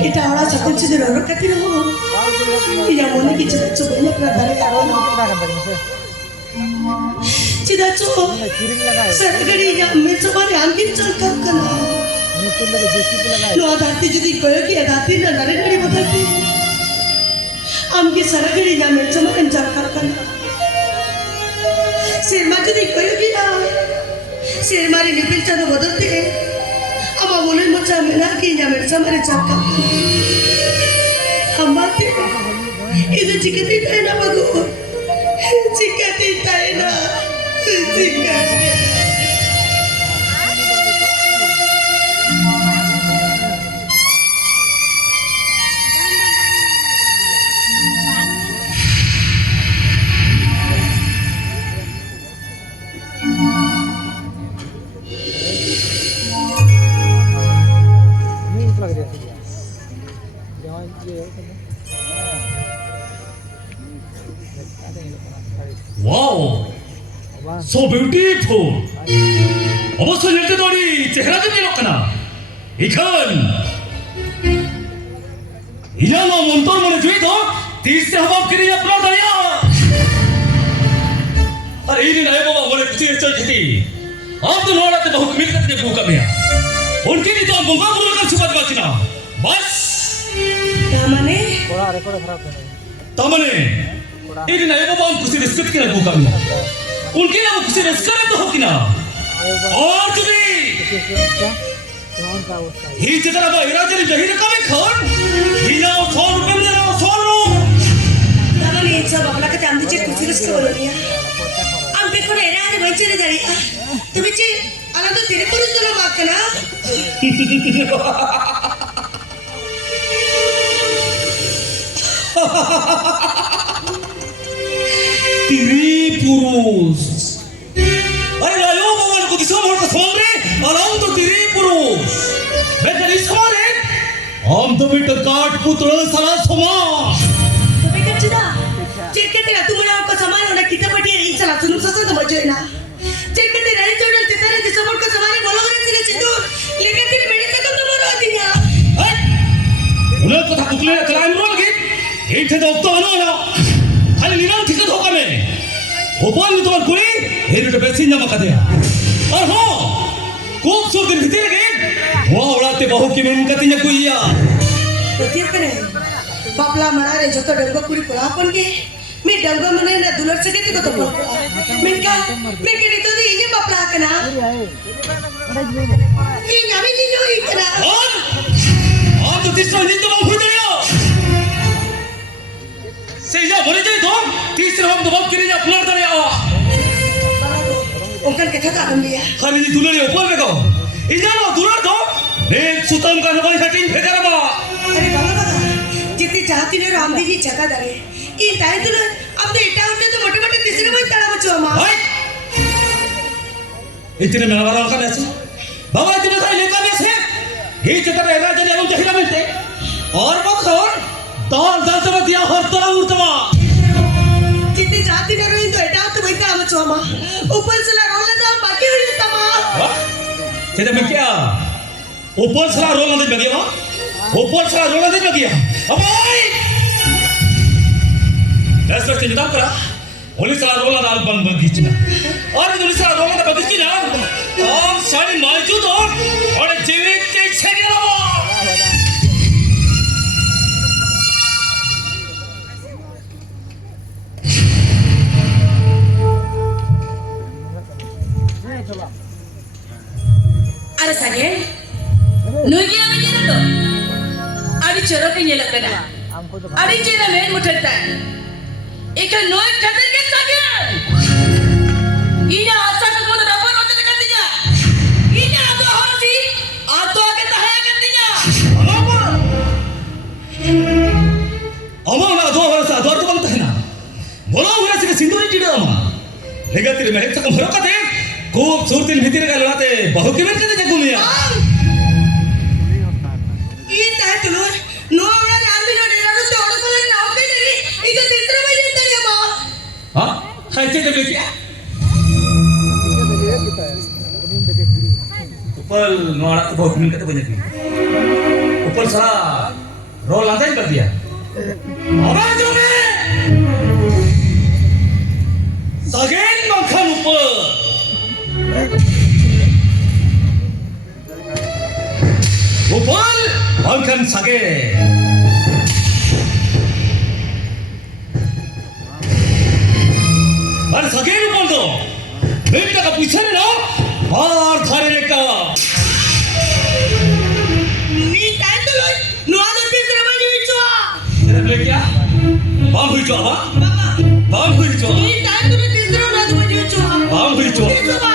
Ita orang sakit sih dorong katir ho. Iya mau nih kita coba ini pernah dari awal. Kita coba. Sekali ini ambil coba nih angin cakap kena. Lo ada hati jadi kau ki ada hati na dari batati. Ambil sekali ini ambil coba nih cakap kena. Sirma jadi kau ki na. Sirma ini pilih cara batati. Ama mulai macam mana ki nyamper sama cakap. Amati itu jika tidak enak bagus. Jika tidak enak, jika. Wow, so beautiful. 어버서 열대 돌이 제가 좀 이렇구나. 이건 이자노 몬토르모네 주이도 디스 하밥 그리야 프라다야. अरे इन नए बाबा बोले कुछ चल खेती आप तो नोड़ा तो बहुत मिल करके भूखा में उनके लिए तो हम भूखा पूरा कर छुपा बात ना बस तामने तामने इन नए बाबा हम कुछ रिस्क के भूखा में उनके लिए हम कुछ रिस्क करें तो हो कि ना और तुझे ही जितना बा इरादे ने जही रखा में खान ही ना 100 रुपए में ना 100 रो तामने इन सब अपना के चांदी चेक कुछ रिस्क बोलो निया देखो ना यार बच्चे ने जारी तो बच्चे अलग तो तेरे पुरुष दोनों बात करना तेरे पुरुष अरे लायो भगवान को दिशा मोड़ का सोल रे अलाउ तो तेरे पुरुष मैं तेरी समारे हम तो बेटा काट पुत्र सारा समा तो बेटा चिदा चेक के तेरा तुम्हारा आपका सामान होना कितना पटी है चला सुनो ससा तो मजे ना चेक के तेरा ही जोड़ल तेरा ने सपोर्ट का सामान बोलो करे तेरे चिंदू लेकिन तेरे मेरे से कम नंबर आ दिया उन्हें कथा कुकले कलाइन रोल के एक थे तो ना ना खाली निराम ठीक धोखा में भोपाल में तुम्हारे कुली ये तो पैसे जमा कर दिया और हो खूबसूरत दिन भीतर के वो उड़ाते बहु की में इनका तीन कोई या तो तीर करे बापला मना रे जो तो डंगो पूरी पुरा अपन के मैं डंगो मने ना दुलर से के तो बोल मैं के नहीं तो ये बापला कना ये नामी जी जो इतना और तो तीसरा दिन तो हम खुद रहे हो से या बोले जाए तो तीसरा हम तो बाप के लिए अपना दे आओ उनका कैसा काम लिया खाली दुलर ने ऊपर में को इधर वो दुलर तो एक सुतम का नवाई सेटिंग फेंका रहा अरे बाबा जितनी चाहती ने राम जी जगह दरे ये ताई तो अब तो इटा उठे तो मोटे-मोटे तीसरे में तड़ा बचो मां इतने में हमारा का ऐसे बाबा इतने सारे लेका में से ये जगह रहना जने हम जहिरा मिलते और वक्त और दाल दाल तो दिया हर तरह उड़तवा जितनी चाहती ने रोइन तो इटा तो वही तड़ा बचो मां ऊपर से ला रोला तो बाकी हो जाता मां चेते में क्या ऊपर से ला रोला दे गया मां ऊपर से ला रोला दे गया अब भाई ऐसा चिंता करा पुलिस वाला रोला दाल बंद खींचना और पुलिस वाला रोला तो खींचना और सारी मौजूद और जीवित के छेड़े लो अरे सगे नुगिया में ये तो अरे चलो के ये लगता है अरे चेना में मुठता है एक नोई कदर के सगे इना आशा को तो डबर होते कर दिया इना तो होती आ तो आगे तहाया कर दिया अमा ना दो वर्ष दो तो बनता है ना बोलो उन्हें से सिंदूरी टीड़ा अमा लेकिन तेरे मेरे तक भरो का थे खूब सूरतीन भीतर का लड़ाते बहु के मिलते थे जगह में ये ताहे तुलो नो वाला आदमी नो डेरा नो तो और को ना होते नहीं इधर तीसरा में लेता है मां हां ऐसे तो क्या ऊपर नोड़ा तो बहुत मिलते बने ऊपर ऊपर सारा रोल आधा ही कर दिया। आवाज में सगेन मक्खन ऊपर ऊपर मक्खन सगे अरे सगेन ऊपर दो बेटा का पीछे ना और थारे लेका मी काय तुलोय नुआदर तिसरा म्हणजे विचवा तेरे प्ले क्या बाम हुई जो आवा बाबा बाम हुई जो मी काय तुलो तिसरा नुआदर म्हणजे विचवा बाम हुई जो विचवा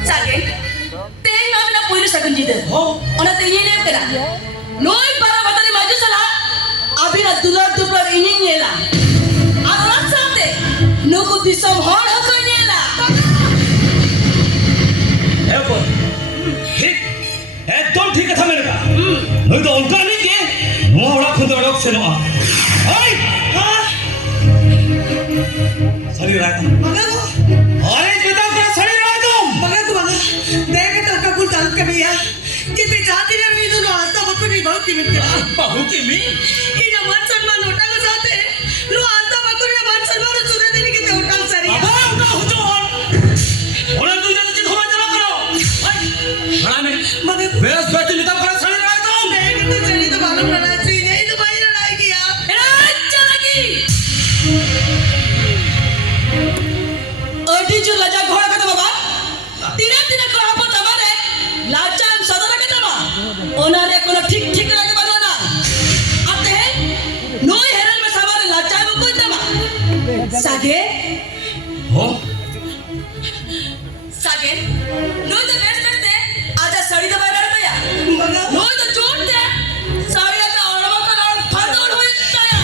Sage, teng na pwede sa kunjide. Ona tingin niya kena. Noy para matali maju salah. Abi na dular ini nyela. Alat sate. Nuku disam hor hako nyela. Airport ठीक एकदम ठीक था मेरे का नहीं तो उनका नहीं के मोहरा खुद अड़क से नो आई सरी रात Baga ko. अरे बेटा का सरी रात Baga ko baga. Dega ka kakul talut kami ya. Kita jati na mi dono asta bakko ni bahut kimit ka. बाहु की मी Ina man salman nota ko sate. Lu asta bakko ni man salman chura deni kite utang sari. अबे उनका हुजूर उन्हें तुझे तो चिंता मत करो आई बड़ा में Baga ko. बेस बैठे निकल कर सरी रात Dega to chali to malum lada chi nahi to bhai ladai kiya. Era अच्छा लगी अटी जो लजा घोड़ा का बाबा तीन कोड़ा पर तमारे लाचान सदर के तमा ओनारे कोनो ठीक ठीक लगे बनाना आते हैं नोई हेरन में सवारे लाचान में कोई तमा सागे हो सागे नोई तो बेस्ट करते आजा साड़ी दबा रहा या Baga. नोई तो चोट दे साड़ी आजा और का और फादर हो जाया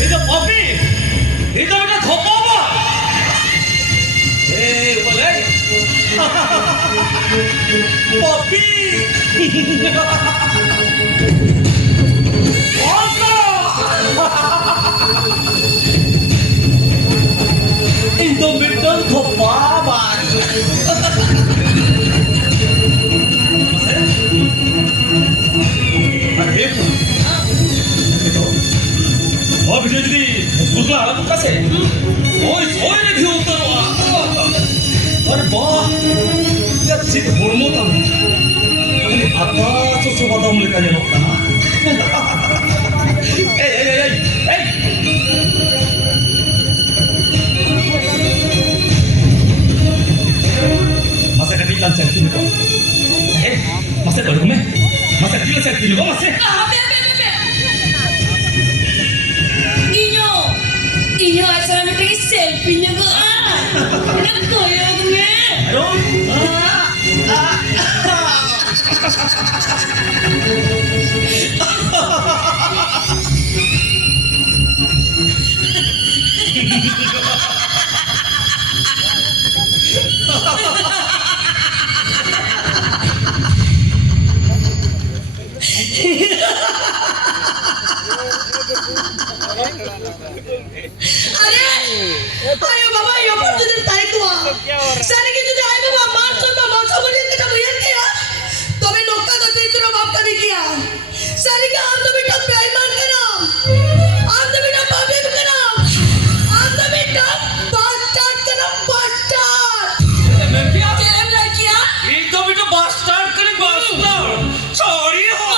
이거 버피 이거 그냥 더 뽑아 에이 원래 버피 인도밀도 더 봐봐 비저들이 무슨 알아볼까세? 어이 소리를 비웠더라. 아니 뭐? 야 진짜 뭘 못하네. 아니 아빠 소소 받아먹을까지 없다나? 에이. 마사가 딜란 셀 끼는 거. 에이 마사 걸고매? 마사 딜란 셀 끼는 거 마사? Ah, be. अरे अरे बाबा यो पण तुझे ताई तू सारे की तुझे आई बाबा मार बोलिए तेरा भैया किया तो मैं नौका करते तेरा बाप का भी किया सारे का आप तो बेटा बेईमान का नाम आप तो बेटा पापी का नाम आप तो बेटा बास्टर्ड का नाम बास्टर्ड मैं क्या प्रेम नहीं किया एक तो बेटा बास्टर्ड करे बास्टर्ड सॉरी हो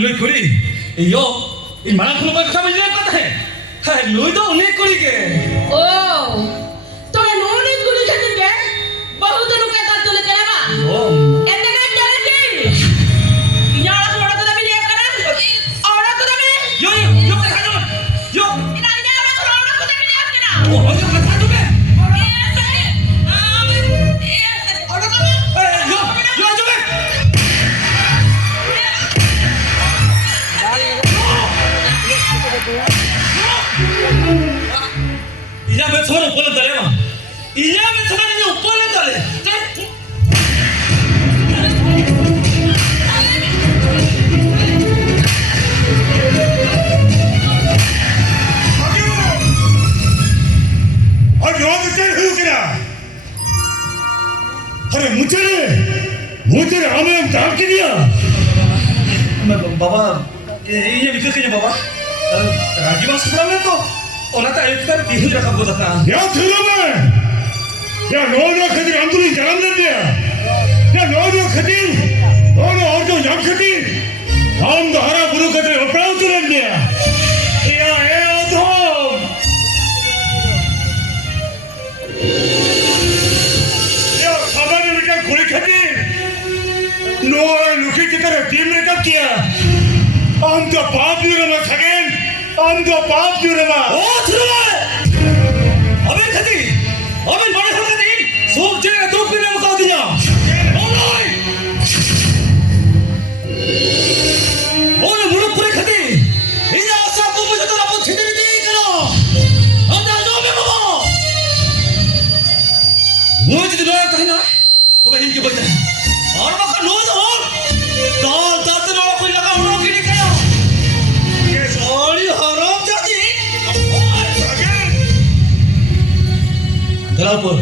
लुई खुरी यो इन माला खुलो का समझ ले पता है लुई तो उन्हें कुड़ी के ओ तो मैं नोने कुली खातिर के बहुत लोग कहता तुले करावा ओ एते का जाने के यार थोड़ा तो भी ले करा और तो भी यो देखा दो यो इना यार थोड़ा को भी ले करा ओ हो जो कथा दो बे और तो यो जो बे इजा में छोरो बोल दले मा इजा में छोरो ने ऊपर दले और रोज तेरे हुए क्या अरे मुझे हमें दाम के दिया बाबा ये विकल के बाबा राजीवास प्रॉब्लम तो ओनाता एकतर बिहु रखा बोलता या थुलो में या नोनो खतिर अंदुरी जान ले दिया या नोनो खतिर नोनो और जो जाम खतिर हम दोहरा गुरु खतिर अपराध कर दिया या ए ओधम या खबर लेकर गुरु खतिर नोरा लुकी की तरह टीम रेकअप किया हम तो पाप जुर्म खगेन हम तो पाप जुर्म ओ थुलो अबे खती अबे बड़े हो खती सोच जगह तो फिर मुका दिया ओनोय ओने मुड़ पूरे खती इजा आशा को मुझे तो आप छिटे भी नहीं करो अंदर नो में बाबा मुझे तो ना था ना तो मैं इनके बता और बाका नो तो दाल दाल तो कोई लगा उनो की नहीं करो ये सॉरी हराम जाती दलापुर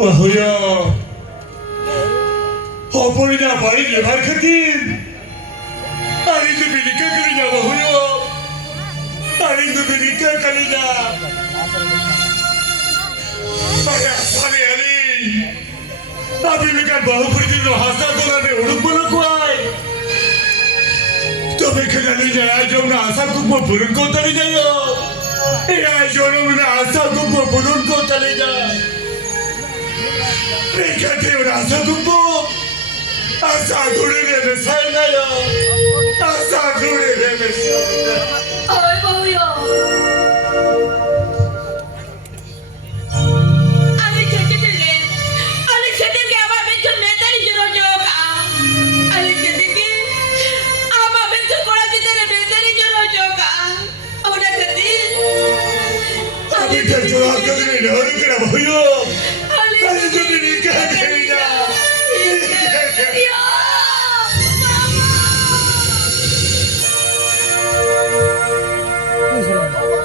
Bahuya, apa ini apa ini lebar ketin? Hari itu binika kalinya bahuya, hari itu binika kalinya. Ayah sari hari, tapi mereka bahu pergi lo hasta kola ne urut bola kuai. Tapi kalinya aja una asa kuku burun kau tali jayo. Ya jono una asa kuku burun kau tali jayo. Mereka teori asa kuku, asa guru ne 대충 학교들이 어렵게나 보여